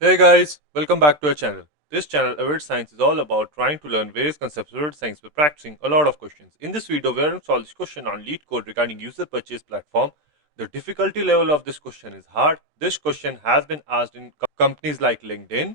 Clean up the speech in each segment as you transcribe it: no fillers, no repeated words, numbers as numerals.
Hey guys, welcome back to our channel. This channel, Avid Science, is all about trying to learn various concepts of Avid Science by practicing a lot of questions. In this video, we are going to solve this question on Leetcode regarding user purchase platform. The difficulty level of this question is hard. This question has been asked in companies like LinkedIn.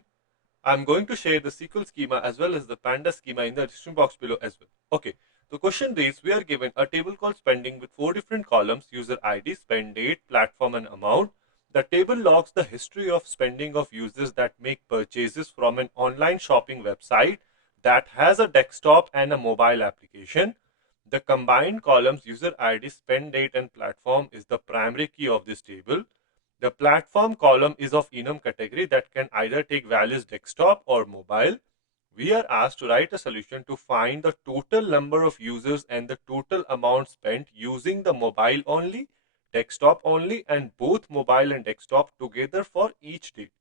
I'm going to share the SQL schema as well as the Pandas schema in the description box below as well. Okay, the question reads, we are given a table called spending with 4 different columns: user ID, spend date, platform and amount. The table logs the history of spending of users that make purchases from an online shopping website that has a desktop and a mobile application. The combined columns user ID, spend date and platform is the primary key of this table. The platform column is of enum category that can either take values desktop or mobile. We are asked to write a solution to find the total number of users and the total amount spent using the mobile only, desktop only, and both mobile and desktop together for each date.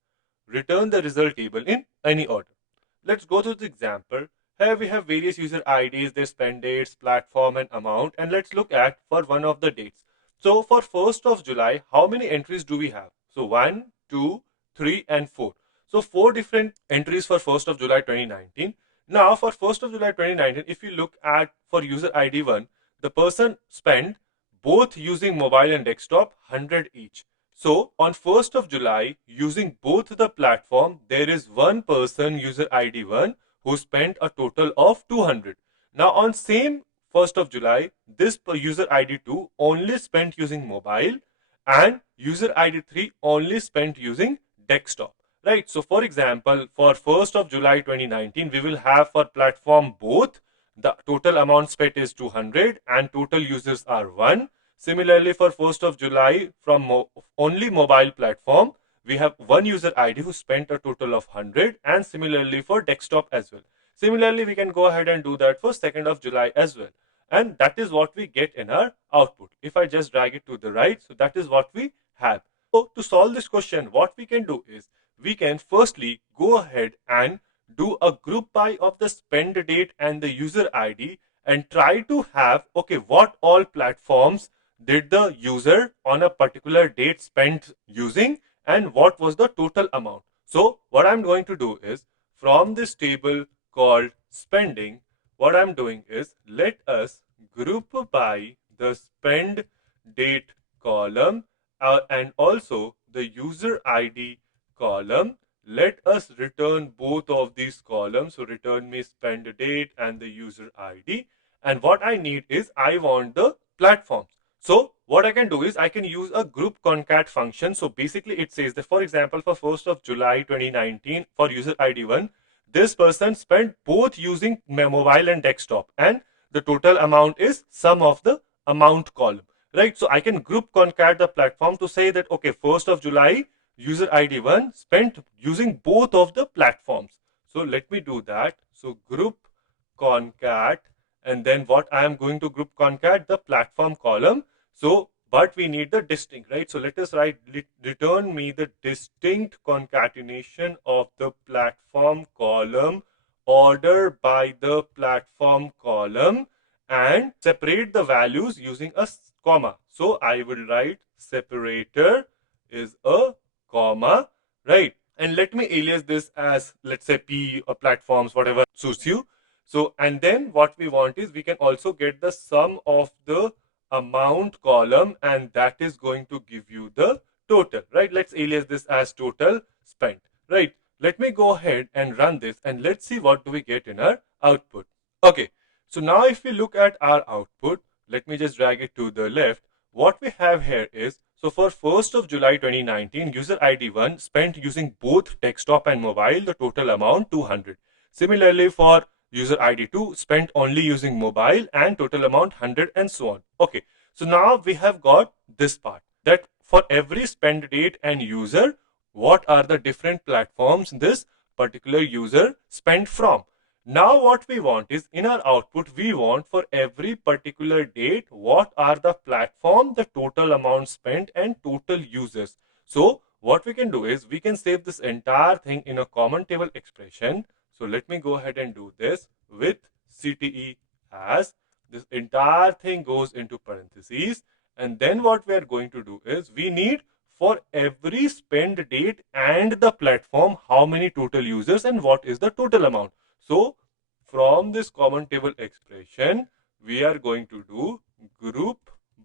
Return the result table in any order. Let's go to the example. Here we have various user IDs, their spend dates, platform and amount, and let's look at for one of the dates. So for 1st of July, how many entries do we have? So 1, 2, 3 and 4. So 4 different entries for 1st of July 2019. Now for 1st of July 2019, if you look at for user ID 1, the person spent both using mobile and desktop 100 each. So on 1st of July, using both the platform, there is one person user ID 1 who spent a total of 200. Now on same 1st of July, this user ID 2 only spent using mobile and user ID 3 only spent using desktop. Right. So for example, for 1st of July 2019, we will have for platform both the total amount spent is 200 and total users are 1. Similarly, for 1st of July from only mobile platform, we have one user ID who spent a total of 100, and similarly for desktop as well. Similarly, we can go ahead and do that for 2nd of July as well. And that is what we get in our output. If I just drag it to the right, so that is what we have. So to solve this question, what we can do is we can firstly go ahead and do a group by of the spend date and the user ID and try to have, okay, what all platforms did the user on a particular date spent using and what was the total amount. So what I'm going to do is from this table called spending, what I'm doing is let us group by the spend date column and also the user ID column. Let us return both of these columns. So return me spend date and the user ID. And what I need is I want the platforms. So what I can do is I can use a group concat function. So basically it says that, for example, for 1st of July 2019 for user ID 1, this person spent both using mobile and desktop, and the total amount is sum of the amount column, right? So I can group concat the platform to say that, okay, 1st of July user ID 1 spent using both of the platforms. So let me do that. So group concat, and then what I am going to group concat the platform column. So but we need the distinct, right? So let us write return me the distinct concatenation of the platform column, order by the platform column, and separate the values using a comma. So I will write separator is a comma, right? And let me alias this as, let's say, P or platforms, whatever suits you. So, and then what we want is we can also get the sum of the amount column, and that is going to give you the total, right? Let's alias this as total spent, right? Let me go ahead and run this and let's see what do we get in our output. Okay, so now if we look at our output, let me just drag it to the left. What we have here is, so for 1st of July 2019, user ID 1 spent using both desktop and mobile the total amount 200. Similarly, for user ID 2 spent only using mobile and total amount 100, and so on. Okay, so now we have got this part that for every spend date and user, what are the different platforms this particular user spent from. Now what we want is in our output, we want for every particular date, what are the platform, the total amount spent and total users. So what we can do is we can save this entire thing in a common table expression. So let me go ahead and do this with CTE as this entire thing goes into parentheses. And then what we are going to do is we need for every spend date and the platform, how many total users and what is the total amount. So from this common table expression, we are going to do group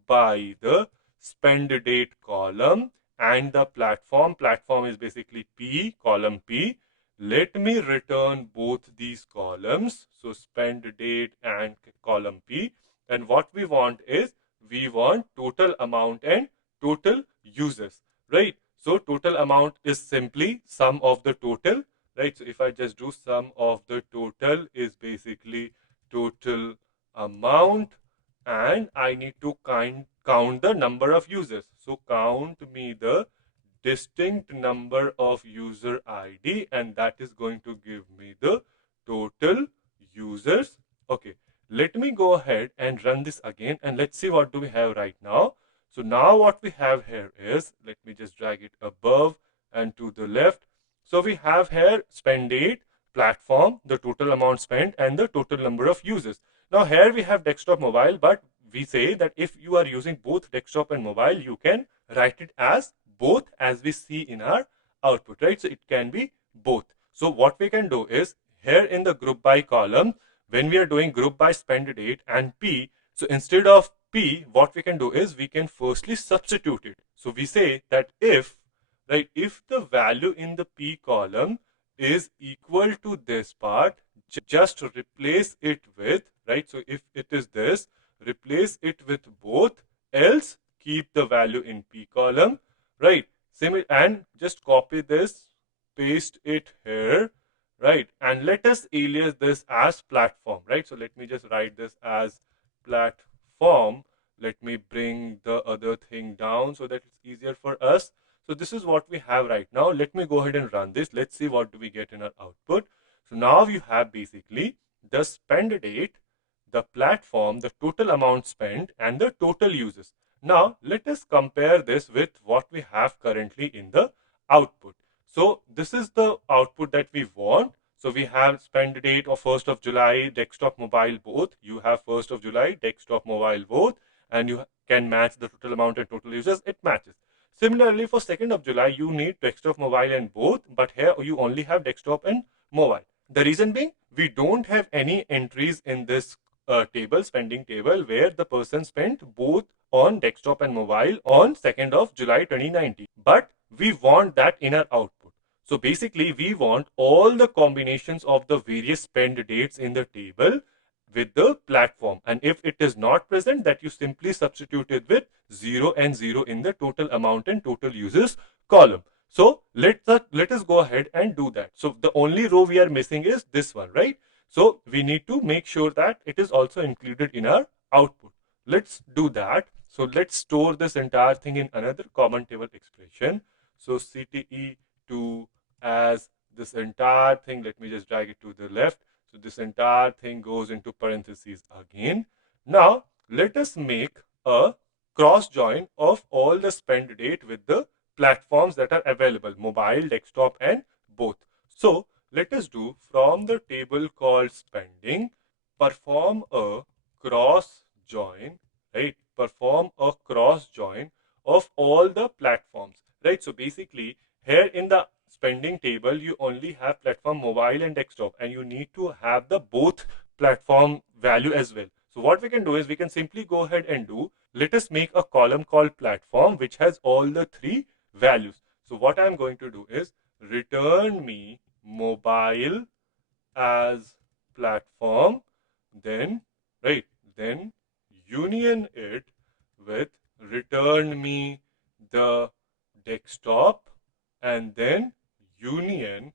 by the spend date column and the platform. Platform is basically P, column P. Let me return both these columns. So spend date and column P. And what we want is, we want total amount and total users, right? So total amount is simply sum of the total, right? So if I just do sum of the total is basically total amount, and I need to count the number of users. So count me the distinct number of user ID, and that is going to give me the total users. Okay, let me go ahead and run this again, and let's see what do we have right now. So now what we have here is, let me just drag it above and to the left. So we have here spend date, platform, the total amount spent, and the total number of users. Now here we have desktop mobile, but we say that if you are using both desktop and mobile, you can write it as both, as we see in our output, right? So it can be both. So what we can do is, here in the group by column, when we are doing group by spend date and P, so instead of P, what we can do is, we can firstly substitute it. So we say that if, right, if the value in the P column is equal to this part, just replace it with, right? So if it is this, replace it with both, else keep the value in P column, right? And just copy this, paste it here, right? And let us alias this as platform, right? So let me just write this as platform. Let me bring the other thing down so that it's easier for us. So this is what we have right now. Let me go ahead and run this. Let's see what do we get in our output. So now you have basically the spend date, the platform, the total amount spent, and the total users. Now let us compare this with what we have currently in the output. So this is the output that we want. So we have spend date of 1st of July, desktop, mobile both. You have 1st of July, desktop, mobile both, and you can match the total amount and total users. It matches. Similarly, for 2nd of July, you need desktop, mobile, and both, but here you only have desktop and mobile. The reason being, we don't have any entries in this table, spending table, where the person spent both on desktop and mobile on 2nd of July 2019. But we want that in our output. So basically, we want all the combinations of the various spend dates in the table with the platform. And if it is not present, that you simply substitute it with 0 and 0 in the total amount and total users column. So let us go ahead and do that. So the only row we are missing is this one, right? So we need to make sure that it is also included in our output. Let's do that. So let's store this entire thing in another common table expression. So CTE2 as this entire thing, let me just drag it to the left. So this entire thing goes into parentheses again. Now let us make a cross join of all the spend date with the platforms that are available, mobile, desktop, and both. So let us do, from the table called spending, perform a cross join, right? Perform a cross join of all the platforms, right? So basically, here in the spending table, you only have platform, mobile, and desktop, and you need to have the both platform value as well. So what we can do is, we can simply go ahead and do, let us make a column called platform, which has all the three values. So what I'm going to do is, return me mobile as platform, then, right, then union it with return me the desktop, and then union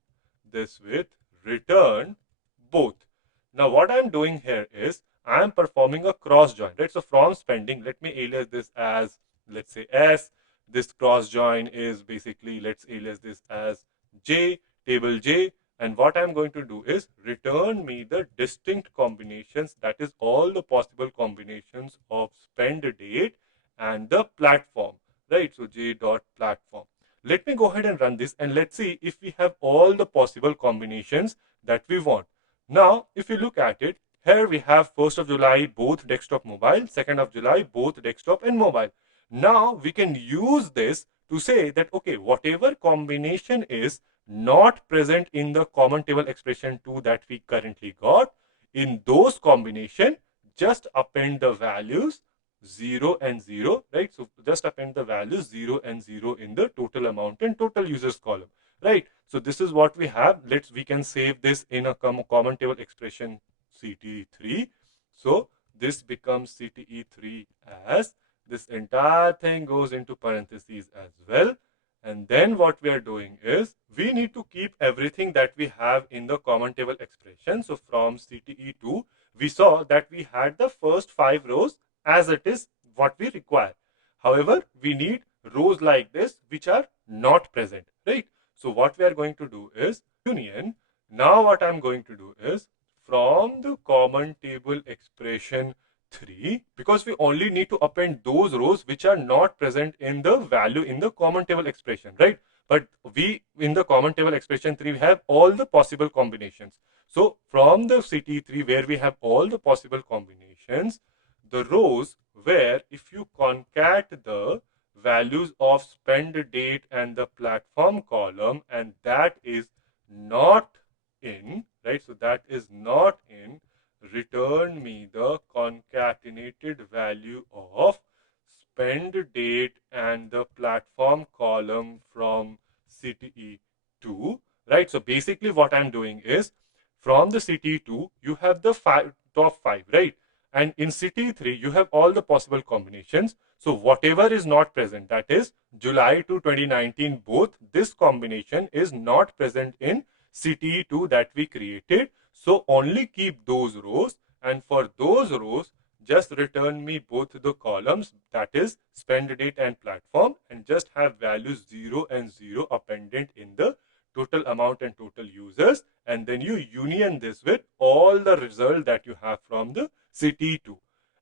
this with return both. Now what I'm doing here is, I'm performing a cross join, right? So from spending, let me alias this as, let's say, S. This cross join is basically, let's alias this as J, table J. And what I'm going to do is, return me the distinct combinations, that is all the possible combinations of spend date and the platform, right? So J dot platform. Let me go ahead and run this, and let's see if we have all the possible combinations that we want. Now, if you look at it, here we have 1st of July, both desktop, mobile, 2nd of July, both desktop and mobile. Now we can use this to say that, okay, whatever combination is not present in the common table expression 2 that we currently got, in those combination, just append the values 0 and 0, right? So just append the values 0 and 0 in the total amount and total users column, right? So this is what we have. We can save this in a common table expression CTE3. So this becomes CTE3 as this entire thing goes into parentheses as well. And then what we are doing is we need to keep everything that we have in the common table expression. So from CTE2, we saw that we had the first 5 rows as it is what we require. However, we need rows like this which are not present, right? So what we are going to do is union. Now what I'm going to do is from the common table expression 3, because we only need to append those rows which are not present in the value in the common table expression, right? But we in the common table expression 3 we have all the possible combinations. So from the CT3 where we have all the possible combinations, the rows where if you concat the values of spend date and the platform column, and that is not in, right? So that is not in, return me the concatenated value of spend date and the platform column from CTE2, right? So basically what I'm doing is from the CTE2, you have the top 5, right? And in CTE3, you have all the possible combinations. So whatever is not present, that is July to 2019, both this combination is not present in CTE2 that we created. So only keep those rows, and for those rows, just return me both the columns, that is spend date and platform, and just have values 0 and 0 appended in the total amount and total users, and then you union this with all the result that you have from the CTE2.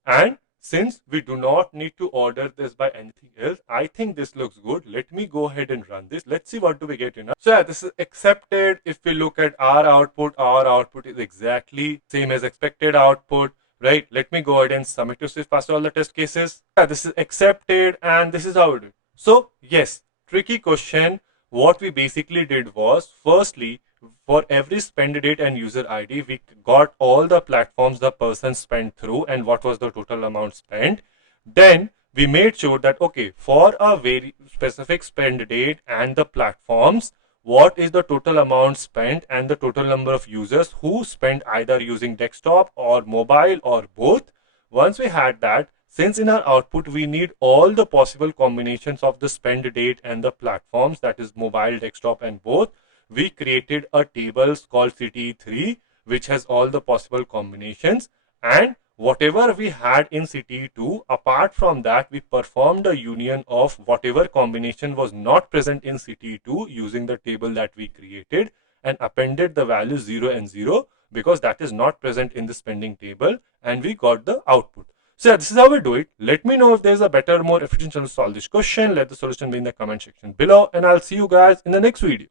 And since we do not need to order this by anything else, I think this looks good. Let me go ahead and run this. Let's see what do we get in. So yeah, this is accepted. If we look at our output is exactly same as expected output, right? Let me go ahead and submit to see pass all the test cases. Yeah, this is accepted, and this is how we do it. So yes, tricky question. What we basically did was, firstly, for every spend date and user ID, we got all the platforms the person spent through and what was the total amount spent. Then we made sure that, okay, for a very specific spend date and the platforms, what is the total amount spent and the total number of users who spent either using desktop or mobile or both. Once we had that, since in our output we need all the possible combinations of the spend date and the platforms, that is mobile, desktop and both, we created a table called CTE3 which has all the possible combinations, and whatever we had in CTE2, apart from that we performed a union of whatever combination was not present in CTE2 using the table that we created, and appended the values 0 and 0 because that is not present in the spending table, and we got the output. So yeah, this is how we do it. Let me know if there's a better, more efficient solution to solve this question. Let the solution be in the comment section below, and I'll see you guys in the next video.